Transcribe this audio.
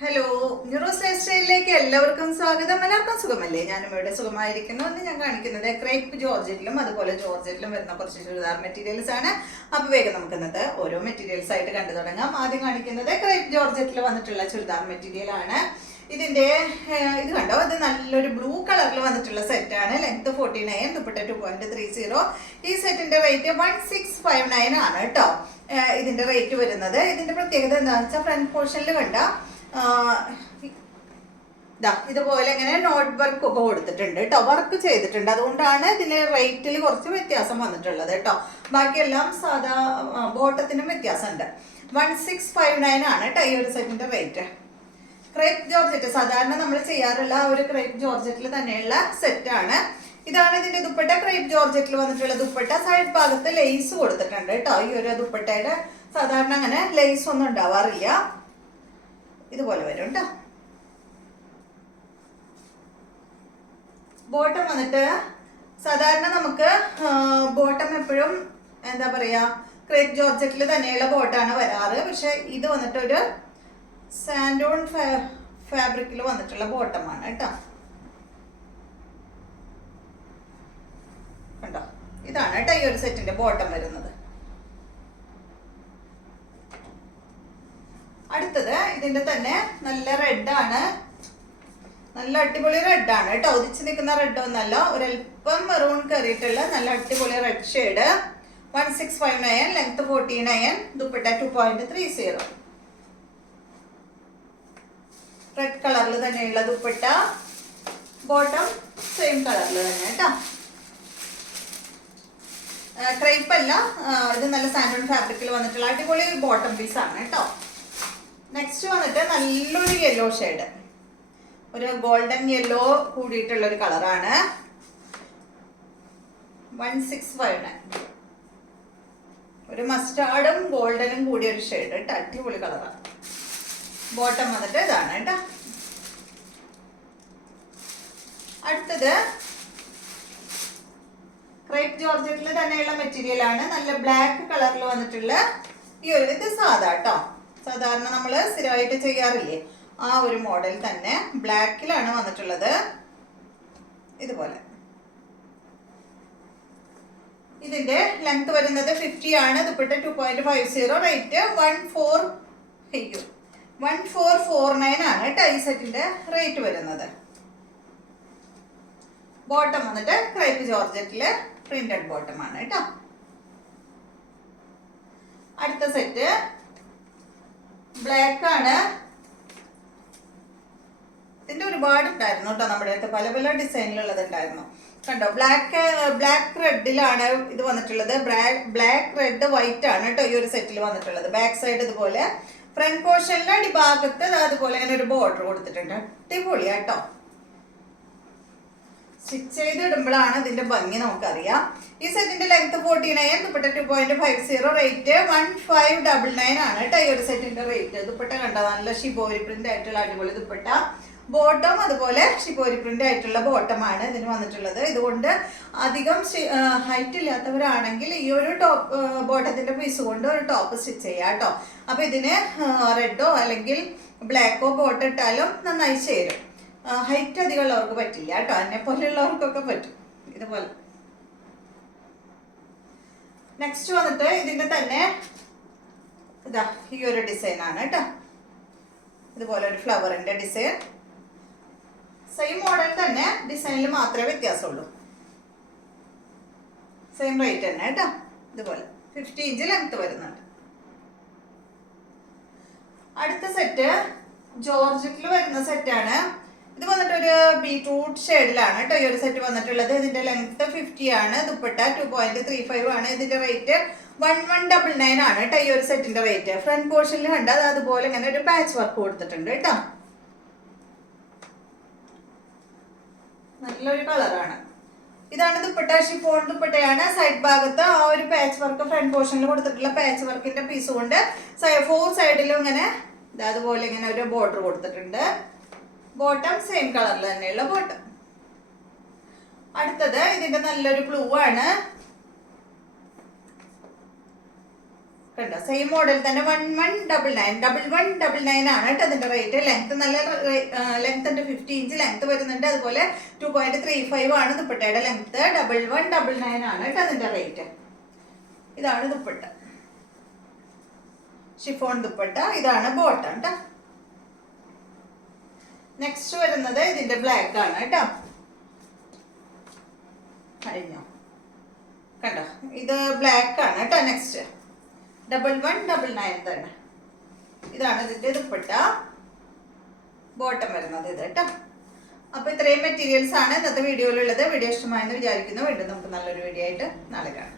Hello, ന്യൂറോസ് life സ്റ്റൈലിലേക്ക് എല്ലാവർക്കും സ്വാഗതം. എല്ലാവർക്കും സുഖമല്ലേ? ഞാനും ഇവിടെ സുഖമായിരിക്കുന്നു. എന്ന് ഞാൻ കാണിക്കുന്നത് ക്രേപ്പ് ജോർജറ്റിലും അതുപോലെ ജോർജറ്റിലും വരുന്ന കുറച്ച് ചുരിദാർ മെറ്റീരിയൽസ് ആണ്. അപ്പോൾ വേഗം നമുക്ക് ഇന്നത്തെ ഓരോ മെറ്റീരിയൽസ് ആയിട്ട് കണ്ടു തുടങ്ങാം. ആദ്യം കാണിക്കുന്നത് ക്രേപ്പ് ജോർജറ്റിൽ വന്നിട്ടുള്ള ചുരിദാർ മെറ്റീരിയൽ ആണ്. ഇതിന്റെ ഇത് കണ്ടോ, ഇത് നല്ലൊരു ബ്ലൂ കളറിൽ വന്നിട്ടുള്ള സെറ്റാണ്. ലെങ്ത് 49, ദുപ്പട്ട 2.30. ഈ സെറ്റിന്റെ റേറ്റ് 1659 ആണ് കേട്ടോ. ഇതിന്റെ റേറ്റ് വരുന്നത്. ഇതിന്റെ പ്രത്യേകത എന്താണെന്ന് വെച്ചാൽ ഫ്രണ്ട് പോർഷനിൽ കണ്ട ഇതുപോലെ ഇങ്ങനെ നോട്ട് വർക്ക് ഒക്കെ കൊടുത്തിട്ടുണ്ട് കേട്ടോ, വർക്ക് ചെയ്തിട്ടുണ്ട്. അതുകൊണ്ടാണ് ഇതിന് റേറ്റിൽ കുറച്ച് വ്യത്യാസം വന്നിട്ടുള്ളത് കേട്ടോ. ബാക്കിയെല്ലാം സാധാ ബോട്ടത്തിനും വ്യത്യാസമുണ്ട്. 1659 ആണ് കേട്ടോ ഈ ഒരു സെറ്റിന്റെ റേറ്റ്. ക്രേപ്പ് ജോർജറ്റ് സാധാരണ നമ്മൾ ചെയ്യാറുള്ള ഒരു ക്രേപ്പ് ജോർജറ്റിൽ തന്നെയുള്ള സെറ്റാണ്. ഇതാണ് ഇതിന്റെ ദുപ്പട്ട. ക്രേപ്പ് ജോർജറ്റിൽ വന്നിട്ടുള്ള ദുപ്പട്ട സൈഡ് ഭാഗത്ത് ലേസ് കൊടുത്തിട്ടുണ്ട് കേട്ടോ. ഈ ഒരു ദുപ്പട്ടയുടെ സാധാരണ അങ്ങനെ ലേസ് ഒന്നും ഉണ്ടാവാറില്ല. ഇതുപോലെ വരും കേട്ടോ. ബോട്ടം വന്നിട്ട് സാധാരണ നമുക്ക് ബോട്ടം എപ്പോഴും എന്താ പറയാ, ക്രേപ്പ് ജോർജറ്റിൽ തന്നെയുള്ള ബോട്ടാണ് വരാറ്. പക്ഷെ ഇത് വന്നിട്ട് ഒരു സാൻഡോൺ ഫാബ്രിക്കിൽ വന്നിട്ടുള്ള ബോട്ടമാണ് കേട്ടോ. കണ്ടോ, ഇതാണ് കേട്ടോ ഈ ഒരു സെറ്റിന്റെ ബോട്ടം വരുന്നത്. അടുത്തത് ഇതിന്റെ തന്നെ നല്ല റെഡ് ആണ്, നല്ല അടിപൊളി റെഡ് ആണ് കേട്ടോ. ഉദിച്ച് നിൽക്കുന്ന റെഡ് ഒന്നല്ല, ഒരല്പം മെറൂൺ കയറിയിട്ടുള്ള നല്ല അടിപൊളി red shade. 1659, length 49, dupatta 2.30. Red കളറിൽ തന്നെയുള്ള ദുപ്പട്ട, ബോട്ടം സെയിം കളറിൽ തന്നെ കേട്ടോ. ക്രേപ്പ് അല്ല, ഇത് നല്ല സാൻഡോൺ ഫാബ്രിക്കിൽ വന്നിട്ടുള്ള അടിപൊളി ബോട്ടം പീസ് ആണ് കേട്ടോ. നെക്സ്റ്റ് വന്നിട്ട് നല്ലൊരു യെല്ലോ ഷെയ്ഡ്, ഒരു ഗോൾഡൻ യെല്ലോ കൂടിയിട്ടുള്ള ഒരു കളറാണ്. 1659, ഒരു മസ്റ്റാർഡും ഗോൾഡനും കൂടിയ ഒരു ഷെയ്ഡ് കേട്ടോ. അടിപൊളി കളറാണ്. ബോട്ടം വന്നിട്ട് ഇതാണ് കേട്ടോ. അടുത്തത് ക്രേപ്പ് ജോർജറ്റിൽ തന്നെയുള്ള മെറ്റീരിയൽ ആണ്. നല്ല ബ്ലാക്ക് കളറിൽ വന്നിട്ടുള്ള ഈ ഒരു, ഇത് സാധാ കേട്ടോ. സാധാരണ നമ്മൾ സ്ഥിരമായിട്ട് ചെയ്യാറില്ലേ ആ ഒരു മോഡൽ തന്നെ ബ്ലാക്കിലാണ് വന്നിട്ടുള്ളത്. ഇതുപോലെ ഇതിന്റെ ലെങ്ത് വരുന്നത് 50 ആണ്. ദുപ്പട്ട 2.50, റേറ്റ് 1449 ആണ് കേട്ടോ ഈ സെറ്റിന്റെ റേറ്റ് വരുന്നത്. ബോട്ടം വന്നിട്ട് ക്രേപ്പ് ജോർജറ്റില് പ്രിന്റഡ് ബോട്ടം ആണ് കേട്ടോ. അടുത്ത സെറ്റ് ബ്ലാക്ക് ആണ്. ഇതിന്റെ ഒരുപാട് ഉണ്ടായിരുന്നു കേട്ടോ നമ്മുടെ അടുത്ത്, പല പല ഡിസൈനിലുള്ളത് ഉണ്ടായിരുന്നു. കണ്ടോ, ബ്ലാക്ക് റെഡിലാണ് ഇത് വന്നിട്ടുള്ളത്. ബ്ലാക്ക് റെഡ് വൈറ്റ് ആണ് കേട്ടോ ഈ ഒരു സെറ്റിൽ വന്നിട്ടുള്ളത്. ബാക്ക് സൈഡ് ഇതുപോലെ, ഫ്രണ്ട് പോർഷനിലെ അടിഭാഗത്ത് അതുപോലെ ഇങ്ങനെ ഒരു ബോർഡർ കൊടുത്തിട്ടുണ്ട്. അടിപൊളിയാട്ടോ. സ്റ്റിച്ച് ചെയ്ത് ഇടുമ്പോഴാണ് ഇതിന്റെ ഭംഗി നമുക്കറിയാം. ഈ സെറ്റിന്റെ ലെങ്ത് 49, ദുപ്പട്ട 2.50, റേറ്റ് 1599 ആണ് കേട്ടോ ഈ ഒരു സെറ്റിന്റെ റേറ്റ്. ദുപ്പട്ട കണ്ടോ, നല്ല ഷിബോരി പ്രിന്റ് ആയിട്ടുള്ള അടിപൊളി ദുപ്പട്ട. ബോട്ടം അതുപോലെ ഷിബോരി പ്രിന്റ് ആയിട്ടുള്ള ബോട്ടമാണ് ഇതിന് വന്നിട്ടുള്ളത്. ഇതുകൊണ്ട് അധികം ഹൈറ്റ് ഇല്ലാത്തവരാണെങ്കിൽ ഈ ഒരു ടോപ്പ് ബോട്ടത്തിന്റെ പീസ് കൊണ്ട് ഒരു ടോപ്പ് സ്റ്റിച്ച് ചെയ്യാം കേട്ടോ. അപ്പൊ ഇതിന് റെഡോ അല്ലെങ്കിൽ ബ്ലാക്കോ ബോട്ടം ഇട്ടാലും നന്നായി ചേരും. ഹൈറ്റ് അധികം ഉള്ളവർക്ക് പറ്റില്ല കേട്ടോ, എന്നെ പോലെയുള്ളവർക്കൊക്കെ പറ്റും. ഇതുപോലെ നെക്സ്റ്റ് വന്നിട്ട് ഇതിന്റെ തന്നെ ഇതാ ഈ ഒരു ഡിസൈൻ ആണ് കേട്ടോ. ഇതുപോലെ ഒരു ഫ്ലവറിന്റെ ഡിസൈൻ, സെയിം മോഡൽ തന്നെ, ഡിസൈനിൽ മാത്രമേ വ്യത്യാസമുള്ളൂ. സെയിം റേറ്റ് തന്നെ കേട്ടോ. ഇതുപോലെ 50 ഇഞ്ച് ലെങ്ത് വരുന്നുണ്ട്. അടുത്ത സെറ്റ് ജോർജറ്റിൽ വരുന്ന സെറ്റാണ്. ഇത് വന്നിട്ട് ഒരു ബീട്രൂട്ട് ഷെയ്ഡിലാണ് കേട്ടോ ഈ ഒരു സെറ്റ് വന്നിട്ടുള്ളത്. ഇതിന്റെ ലെങ്ത് 50 ആണ്. ദുപ്പട്ട 2.35 ആണ്. ഇതിന്റെ റേറ്റ് 1199 ആണ് കേട്ടോ ഈ ഒരു സെറ്റിന്റെ റേറ്റ്. ഫ്രണ്ട് പോർഷനിൽ കണ്ട അതുപോലെ ഇങ്ങനെ ഒരു പാച്ച് വർക്ക് കൊടുത്തിട്ടുണ്ട് കേട്ടോ. നല്ലൊരു കളറാണ്. ഇതാണ് ദുപ്പട്ട, ഷിഫോൺ ദുപ്പട്ടയാണ്. സൈഡ് ഭാഗത്ത് ആ ഒരു പാച്ച് വർക്ക്, ഫ്രണ്ട് പോർഷനിൽ കൊടുത്തിട്ടുള്ള പാച്ച് വർക്കിന്റെ പീസ് കൊണ്ട് 4 സൈഡിലും ഇങ്ങനെ അതുപോലെ ഇങ്ങനെ ഒരു ബോർഡർ കൊടുത്തിട്ടുണ്ട്. ബോട്ടം സെയിം കളറിൽ തന്നെയുള്ള ബോട്ടം. അടുത്തത് ഇതിന്റെ നല്ലൊരു ബ്ലൂ ആണ്. കണ്ടോ സെയിം മോഡൽ തന്നെ 1199 ആണ് കേട്ടോ അതിന്റെ റേറ്റ്. ലെങ്ത് നല്ല ലെങ്ത് ഉണ്ട്, 50 ഇഞ്ച് ലെങ്ത് വരുന്നുണ്ട്. അതുപോലെ 2.35 ആണ് ദുപ്പട്ടയുടെ ലെങ്ത്. 1199 ആണ് കേട്ടോ അതിന്റെ റേറ്റ്. ഇതാണ് ദുപ്പട്ട, ഷിഫോൺ ദുപ്പട്ട. ഇതാണ് ബോട്ടം കേട്ടോ. നെക്സ്റ്റ് വരുന്നത് ഇതിന്റെ ബ്ലാക്ക് ആണ് കേട്ടോ. കഴിഞ്ഞോ, കണ്ടോ ഇത് ബ്ലാക്ക് ആണ് കേട്ടോ. നെക്സ്റ്റ് 1199 തന്നെ. ഇതാണ് ഇതിന്റെ ദുപ്പട്ട, ബോട്ടം വരുന്നത് ഇത് കേട്ടോ. അപ്പൊ ഇത്രയും മെറ്റീരിയൽസ് ആണ് ഇന്നത്തെ വീഡിയോയിലുള്ളത്. വീഡിയോ ഇഷ്ടമായെന്ന് വിചാരിക്കുന്നു. വീണ്ടും നമുക്ക് നല്ലൊരു വീഡിയോ ആയിട്ട് നാളെ കാണാം.